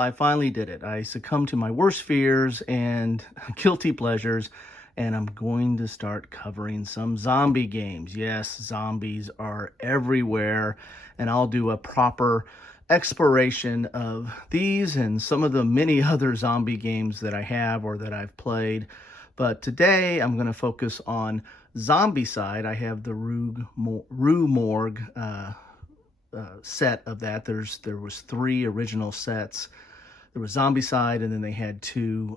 I finally did it. I succumbed to my worst fears and guilty pleasures, and I'm going to start covering some zombie games. Yes, zombies are everywhere, and I'll do a proper exploration of these and some of the many other zombie games that I have or that I've played. But today I'm going to focus on Zombicide. I have the Rue Morgue set of that. There was 3 original sets. There was Zombicide, and then they had 2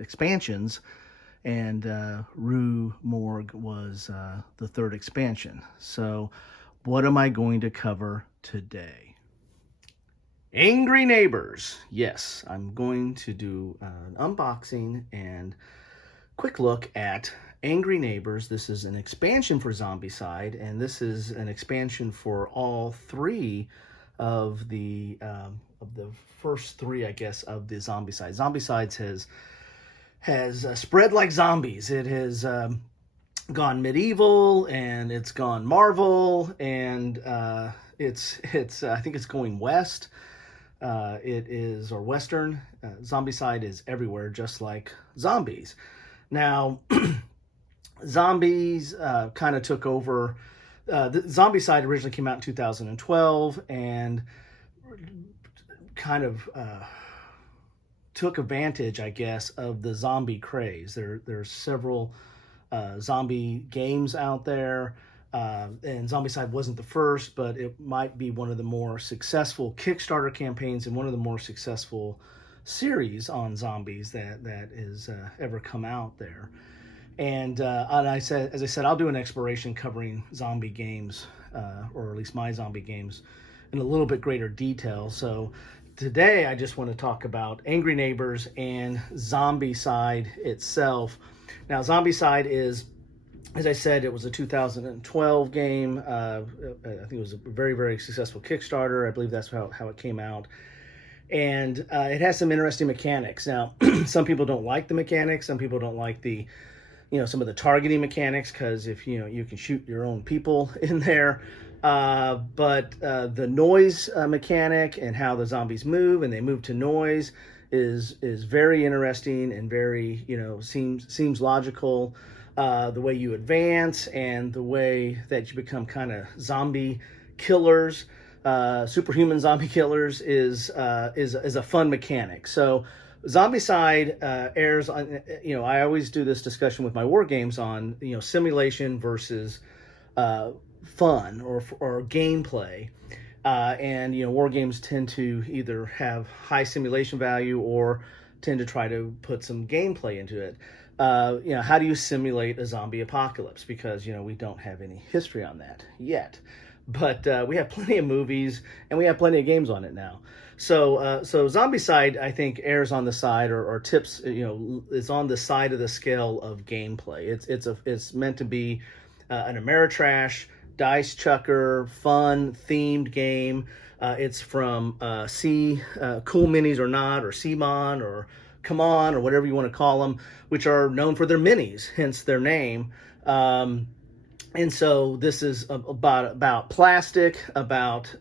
expansions, and Rue Morgue was the 3rd expansion. So what am I going to cover today? Angry Neighbors. Yes, I'm going to do an unboxing and quick look at Angry Neighbors. This is an expansion for Zombicide, and this is an expansion for all 3 of the first 3, I guess, of the Zombicide. Zombicide has spread like zombies. It has gone medieval, and it's gone Marvel, and it's I think it's going west. It is, or western. Zombicide is everywhere, just like zombies. Now, zombies kind of took over. The Zombicide originally came out in 2012 and kind of took advantage, I guess, of the zombie craze. There's several zombie games out there, and Zombicide wasn't the first, but it might be one of the more successful Kickstarter campaigns and one of the more successful series on zombies that is ever come out there. And as I said, I'll do an exploration covering zombie games, or at least my zombie games, in a little bit greater detail. So today I just want to talk about Angry Neighbors and Zombicide itself. Now, Zombicide is, as I said, it was a 2012 game. I think it was a very, very successful Kickstarter. I believe that's how it came out. And it has some interesting mechanics. Now, some people don't like the mechanics. Some people don't like some of the targeting mechanics, because if you can shoot your own people in there. But the noise mechanic and how the zombies move, and they move to noise, is very interesting and very, seems logical. The way you advance and the way that you become kind of zombie killers, superhuman zombie killers, is a fun mechanic. So Zombicide airs on, I always do this discussion with my war games on, simulation versus fun or gameplay. And war games tend to either have high simulation value or tend to try to put some gameplay into it. How do you simulate a zombie apocalypse? Because, we don't have any history on that yet. But we have plenty of movies, and we have plenty of games on it now. So Zombicide, I think, errs on the side, or tips, is on the side of the scale of gameplay. It's meant to be an Ameritrash, dice chucker, fun, themed game. It's from Cool Minis or Not, or CMON, or CMON, or whatever you want to call them, which are known for their minis, hence their name. And so this is about plastic, about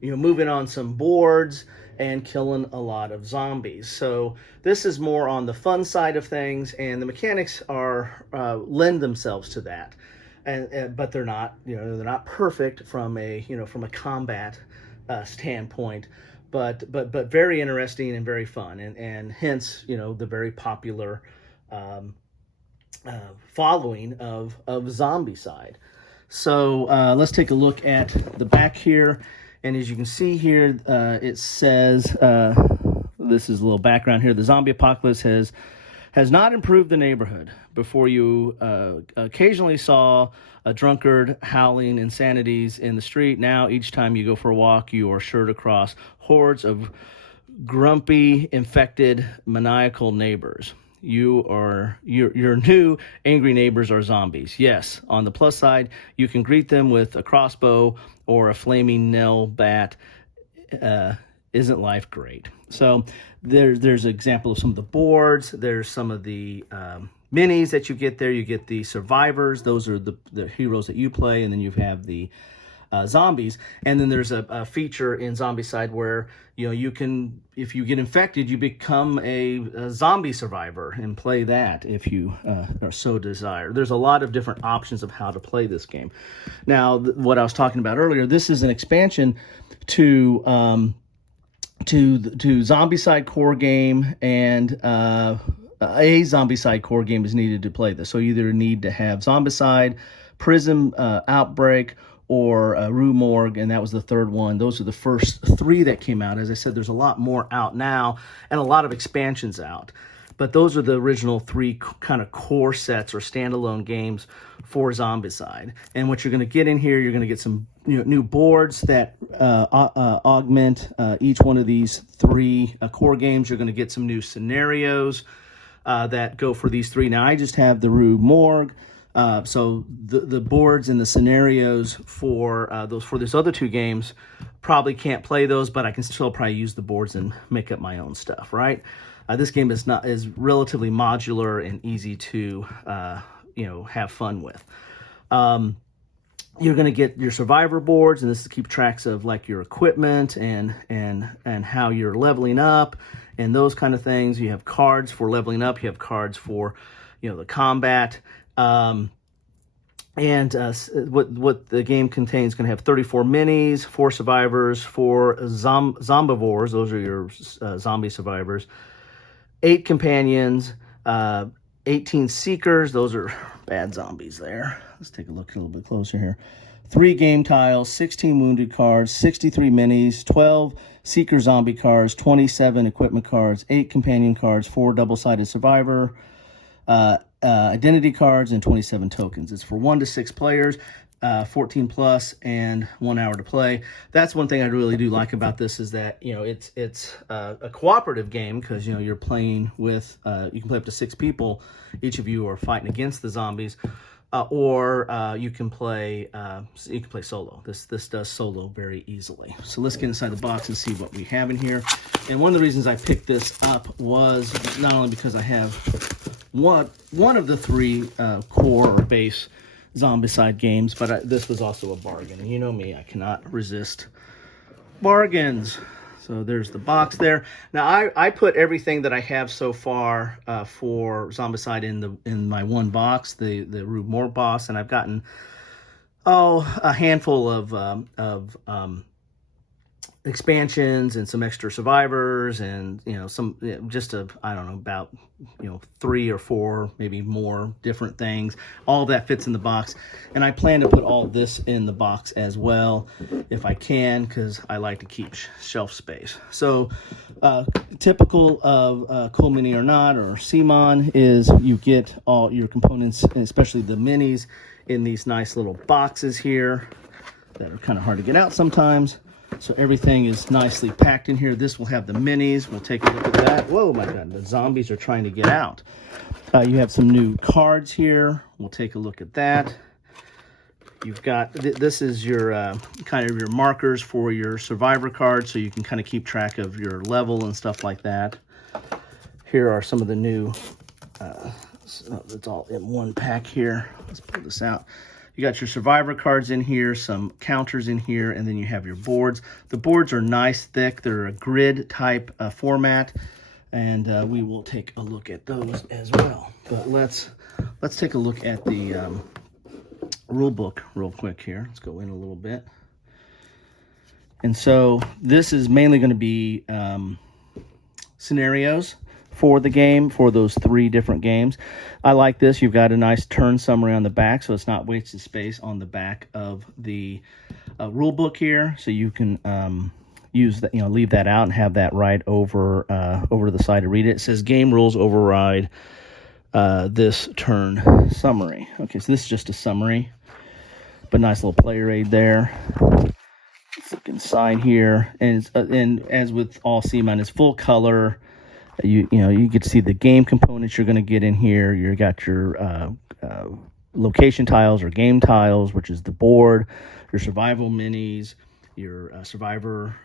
moving on some boards and killing a lot of zombies. So this is more on the fun side of things, and the mechanics lend themselves to that. But they're not, they're not perfect from a combat standpoint, but very interesting and very fun, and hence the very popular following of Zombicide. So let's take a look at the back here, and as you can see here, it says, this is a little background here: the zombie apocalypse has not improved the neighborhood. Before, you occasionally saw a drunkard howling insanities in the street. Now, each time you go for a walk, you are sure to cross hordes of grumpy, infected, maniacal neighbors. Your new angry neighbors are zombies. Yes, on the plus side, you can greet them with a crossbow or a flaming nail bat. Isn't life great? So there's an example of some of the boards. There's some of the minis that you get there. You get the survivors. Those are the heroes that you play, and then you have the zombies. And then there's a feature in Zombicide where you can, if you get infected, you become a zombie survivor and play that if you are so desire. There's a lot of different options of how to play this game. Now, what I was talking about earlier, this is an expansion to Zombicide core game, and a Zombicide core game is needed to play this. So you either need to have Zombicide, Prism Outbreak, or Rue Morgue, and that was the third one. Those are the first three that came out. As I said, there's a lot more out now and a lot of expansions out. But those are the original three kind of core sets or standalone games for Zombicide. And what you're going to get in here, you're going to get some new boards that augment each one of these three core games. You're going to get some new scenarios that go for these three. Now, I just have the Rue Morgue. So the boards and the scenarios for these other two games, probably can't play those, but I can still probably use the boards and make up my own stuff, right? This game is relatively modular and easy to have fun with. You're going to get your survivor boards, and this is to keep tracks of like your equipment and how you're leveling up and those kind of things. You have cards for leveling up. You have cards for the combat. What the game contains is going to have 34 minis, 4 survivors, 4 zombivores, those are your zombie survivors, 8 companions, 18 seekers, those are bad zombies there. Let's take a look a little bit closer here. 3 game tiles, 16 wounded cards, 63 minis, 12 seeker zombie cards, 27 equipment cards, 8 companion cards, 4 double-sided survivor, identity cards, and 27 tokens. It's for 1 to 6 players, 14 plus, and 1 hour to play. That's one thing I really do like about this, is that it's a cooperative game, because you're playing with you can play up to 6 people. Each of you are fighting against the zombies, or you can play solo. This does solo very easily. So let's get inside the box and see what we have in here. And one of the reasons I picked this up was not only because I have one of the 3 core or base Zombicide games, but this was also a bargain. And you know me, I cannot resist bargains. So there's the box there. Now I put everything that I have so far for Zombicide in my one box, the Rue Morgue box, and I've gotten a handful of expansions and some extra survivors, and some I don't know, about 3 or 4 maybe more different things. All that fits in the box, and I plan to put all this in the box as well if I can, because I like to keep shelf space. So typical of Cool Mini or Not, or CMON, is you get all your components, especially the minis, in these nice little boxes here that are kind of hard to get out sometimes. So everything is nicely packed in here. This will have the minis. We'll take a look at that. Whoa, my God, the zombies are trying to get out. You have some new cards here. We'll take a look at that. You've got, this is your kind of your markers for your survivor cards, so you can kind of keep track of your level and stuff like that. Here are some of the new, it's all in one pack here. Let's pull this out. You got your survivor cards in here, some counters in here, and then you have your boards. The boards are nice, thick. They're a grid type format, and we will take a look at those as well. But let's take a look at the rule book real quick here. Let's go in a little bit. And so this is mainly going to be scenarios for the game, for those 3 different games. I like this. You've got a nice turn summary on the back, so it's not wasted space on the back of the rule book here. So you can use that, leave that out and have that right over to the side to read it. It says game rules override this turn summary. Okay, so this is just a summary, but nice little player aid there. Let's look inside here, and as with all CMON, it's full color. You get to see the game components you're going to get in here. You got your location tiles or game tiles, which is the board, your survival minis, your survivor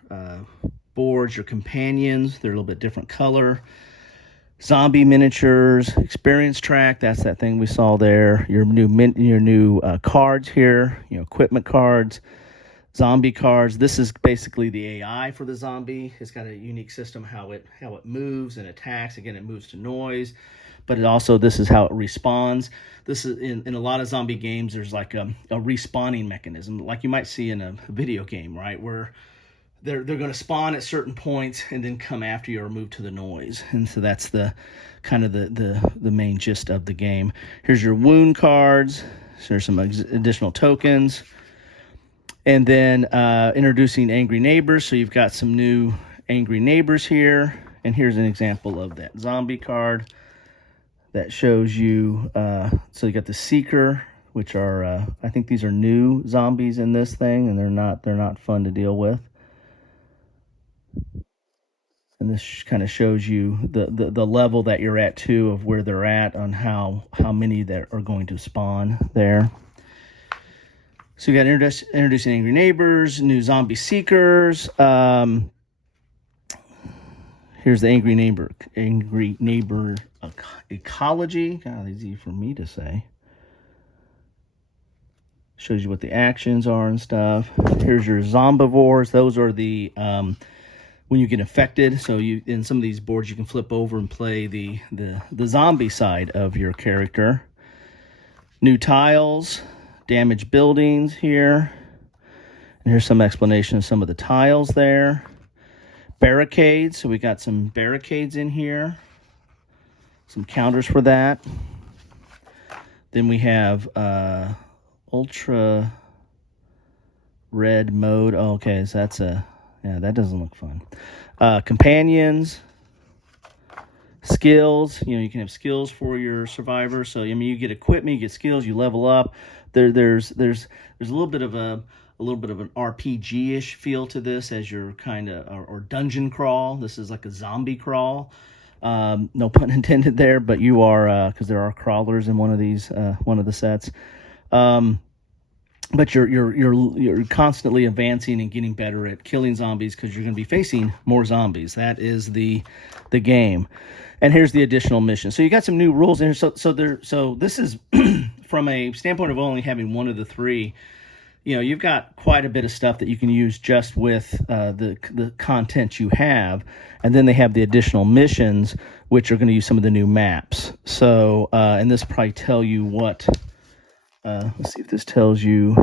boards, your companions. They're a little bit different color. Zombie miniatures, experience track. That's that thing we saw there. Your new cards here. Equipment cards. zombie cards. This is basically the AI for the zombie. It's got a unique system how it moves and attacks. Again, it moves to noise, but it also, this is how it respawns. This is in a lot of zombie games. There's like a respawning mechanism, like you might see in a video game, right, where they're going to spawn at certain points and then come after you or move to the noise. And so that's the kind of the main gist of the game. Here's your wound cards. So there's some additional tokens. And then introducing angry neighbors. So you've got some new angry neighbors here. And here's an example of that zombie card that shows you. So you got the Seeker, which are I think these are new zombies in this thing, and they're not fun to deal with. And this kind of shows you the level that you're at too, of where they're at on how many that are going to spawn there. So you got introducing angry neighbors, new zombie seekers. Here's the angry neighbor ecology. God, easy for me to say. Shows you what the actions are and stuff. Here's your zombivores. Those are the when you get infected. So you, in some of these boards, you can flip over and play the zombie side of your character. New tiles, damaged buildings here. And here's some explanation of some of the tiles there. Barricades. So we got some barricades in here. Some counters for that. Then we have ultra red mode. Oh, okay, so that's that doesn't look fun. Companions, skills. You know, you can have skills for your survivor. So I mean, you get equipment, you get skills, you level up. There's a little bit of an RPG-ish feel to this, as your kind of or dungeon crawl. This is like a zombie crawl. No pun intended there, but you are, because there are crawlers in one of these, one of the sets. But you're constantly advancing and getting better at killing zombies, because you're going to be facing more zombies. That is the game. And here's the additional mission. So you got some new rules in here. So this is from a standpoint of only having one of the three. You know, you've got quite a bit of stuff that you can use just with the content you have. And then they have the additional missions, which are going to use some of the new maps. So, and this will probably tell you what, let's see if this tells you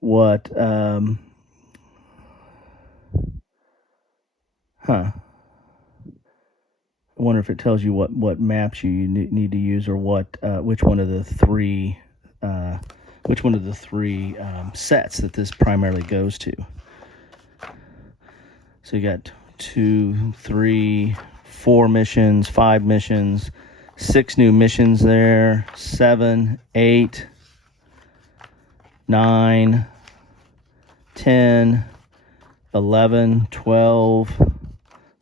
what, I wonder if it tells you what maps you need to use, or what, which one of the three sets that this primarily goes to. So you got 2, 3, 4 missions, 5 missions, 6 new missions there, 7, 8, 9, 10, 11, 12,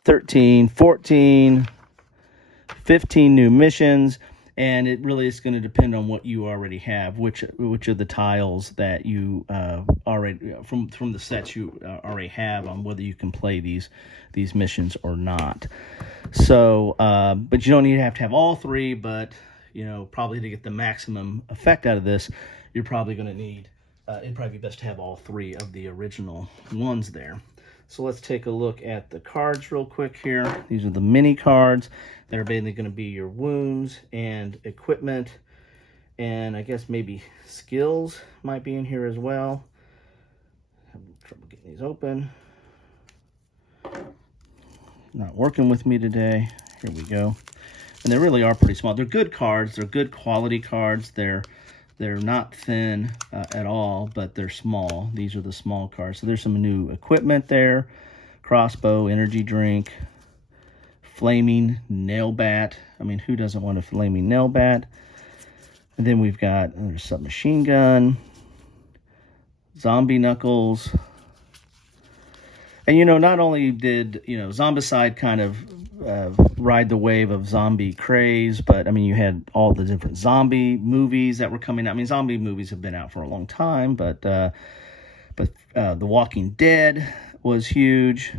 13, 14, 15 new missions. And it really is going to depend on what you already have, which of the tiles that you already from the sets you already have, on whether you can play these missions or not. So, but you don't need to have all three. But you know, probably to get the maximum effect out of this, you're probably going to need. It'd probably be best to have all three of the original ones there. So let's take a look at the cards real quick here. These are the mini cards that are basically going to be your wounds and equipment, and I guess maybe skills might be in here as well. Having trouble getting these open. Not working with me today. Here we go. And they really are pretty small. They're good cards. They're good quality cards. They're not thin at all, but they're small. These are the small cards. So there's some new equipment there. Crossbow, energy drink, flaming nail bat. I mean, who doesn't want a flaming nail bat? And then we've got a submachine gun, zombie knuckles. And, you know, not only did, you know, Zombicide kind of ride the wave of zombie craze, but, I mean, you had all the different zombie movies that were coming out. I mean, zombie movies have been out for a long time, but The Walking Dead was huge.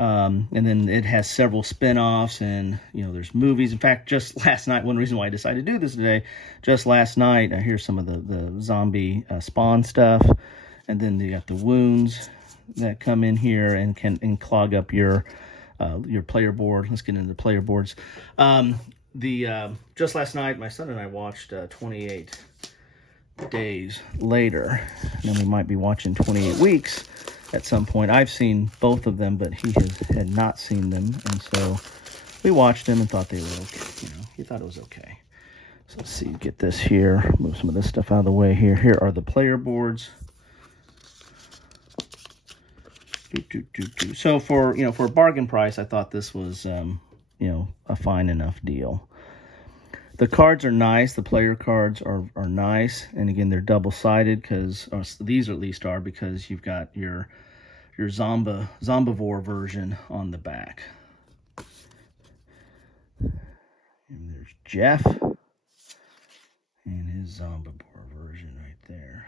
And then it has several spin-offs, and there's movies. In fact, just last night, one reason why I decided to do this today, just last night, here's some of the zombie spawn stuff, and then you got the wounds that come in here and can clog up your player board. Let's get into the player boards. Just last night, my son and I watched 28 Days Later, and then we might be watching 28 Weeks at some point. I've seen both of them, but he had not seen them, and so we watched them and thought they were okay. He thought it was okay. So let's see, get this here, move some of this stuff out of the way here. Here are the player boards. So for a bargain price, I thought this was a fine enough deal. The cards are nice. The player cards are nice, and again, they're double-sided because these at least are, because you've got your Zombivor version on the back. And there's Jeff and his Zombivor version right there.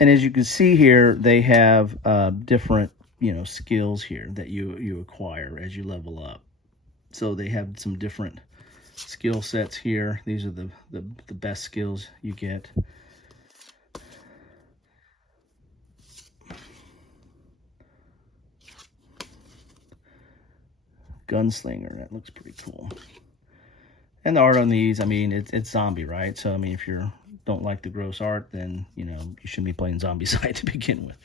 And as you can see here, they have different skills here that you acquire as you level up. So they have some different skill sets here. These are the best skills you get. Gunslinger, that looks pretty cool. And the art on these, I mean, it's zombie, right? So I mean, if you don't like the gross art, then you shouldn't be playing Zombicide to begin with.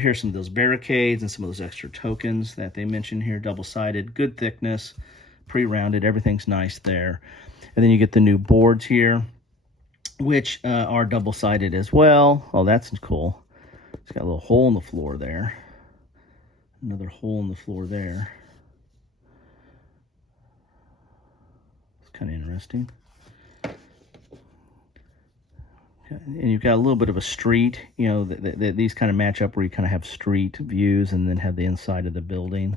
Here's some of those barricades and some of those extra tokens that they mentioned here. Double-sided, good thickness, pre-rounded, everything's nice there. And then you get the new boards here, which are double-sided as well. Oh, that's cool. It's got a little hole in the floor there. Another hole in the floor there. It's kind of interesting. And you've got a little bit of a street, these kind of match up where you kind of have street views and then have the inside of the building.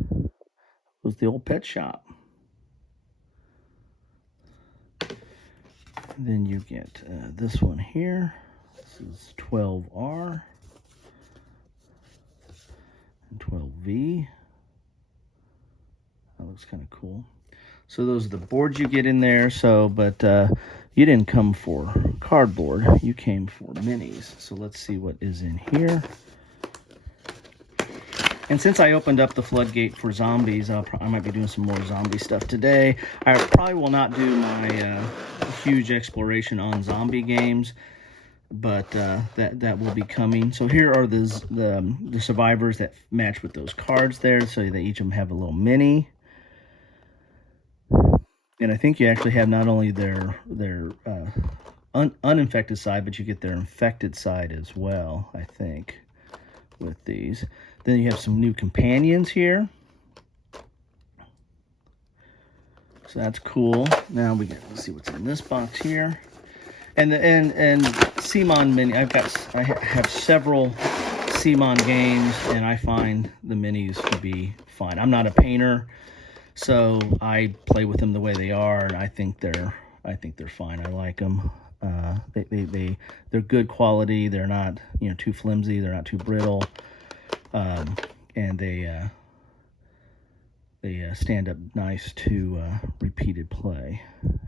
It was the old pet shop. And then you get this one here. This is 12R and 12V. That looks kind of cool. So those are the boards you get in there. So, but you didn't come for cardboard. You came for minis. So let's see what is in here. And since I opened up the floodgate for zombies, I might be doing some more zombie stuff today. I probably will not do my huge exploration on zombie games, but that will be coming. So here are the survivors that match with those cards there. So they each of them have a little mini. And I think you actually have not only their uninfected side, but you get their infected side as well, I think, with these. Then you have some new companions here. So that's cool. Now let's see what's in this box here. And CMON mini. I have several CMON games, and I find the minis to be fine. I'm not a painter, so I play with them the way they are, and I think they're fine. I like them. They're good quality. They're not too flimsy. They're not too brittle, and they stand up nice to repeated play,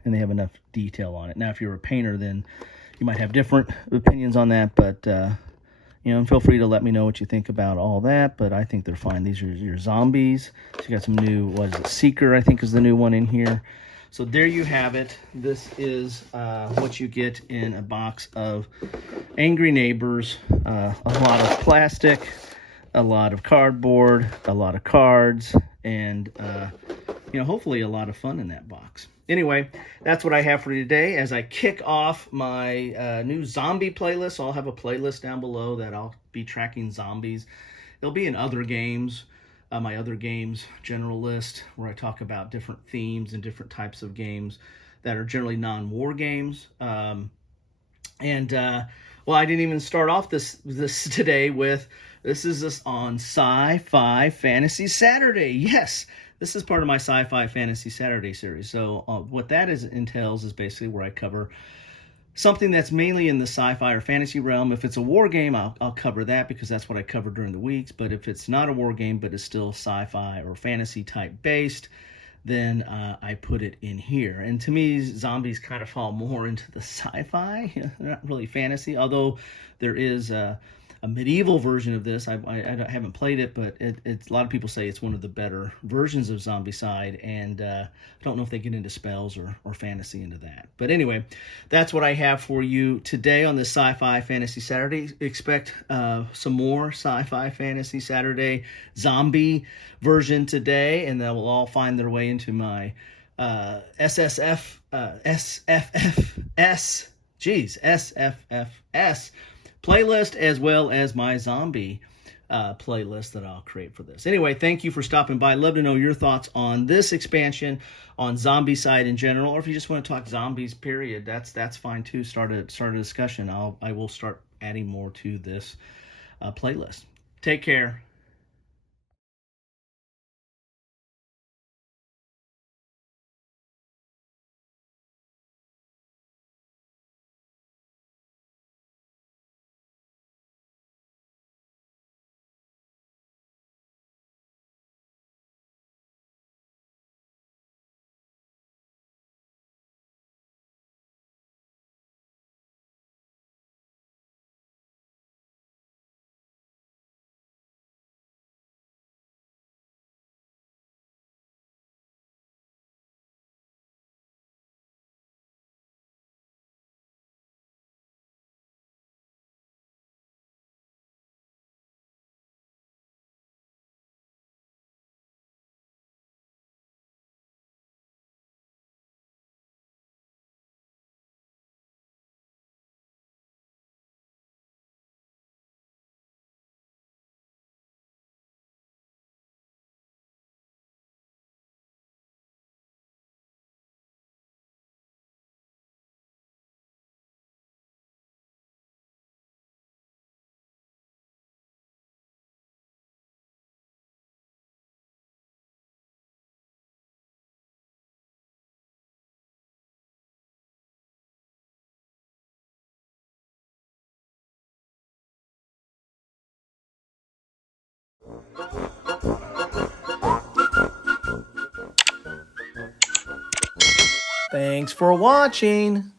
and they have enough detail on it. Now, if you're a painter, then you might have different opinions on that, but feel free to let me know what you think about all that. But I think they're fine. These are your zombies. So you got some new, what is it, Seeker, I think is the new one in here. So there you have it. This is what you get in a box of Angry Neighbors. A lot of plastic, a lot of cardboard, a lot of cards, and hopefully a lot of fun in that box. Anyway, that's what I have for you today. As I kick off my new zombie playlist, I'll have a playlist down below that I'll be tracking zombies. It'll be in other games, my other games general list, where I talk about different themes and different types of games that are generally non-war games. Well, I didn't even start off this today with, this is on Sci-Fi Fantasy Saturday. Yes, this is part of my Sci-Fi Fantasy Saturday series. So what that entails is basically where I cover something that's mainly in the sci-fi or fantasy realm. If it's a war game, I'll cover that because that's what I cover during the weeks. But if it's not a war game, but it's still sci-fi or fantasy type based, then I put it in here. And to me, zombies kind of fall more into the sci-fi, not really fantasy, although there is a medieval version of this. I haven't played it, but it's a lot of people say it's one of the better versions of Zombicide, and I don't know if they get into spells or fantasy into that. But anyway, that's what I have for you today on this Sci-Fi Fantasy Saturday. Expect some more Sci-Fi Fantasy Saturday zombie version today, and they will all find their way into my SFFS playlist, as well as my zombie playlist that I'll create for this. Anyway, thank you for stopping by. I'd love to know your thoughts on this expansion, on Zombicide in general, or if you just want to talk zombies, period, that's fine too. Start a discussion. I will start adding more to this playlist. Take care. Thanks for watching.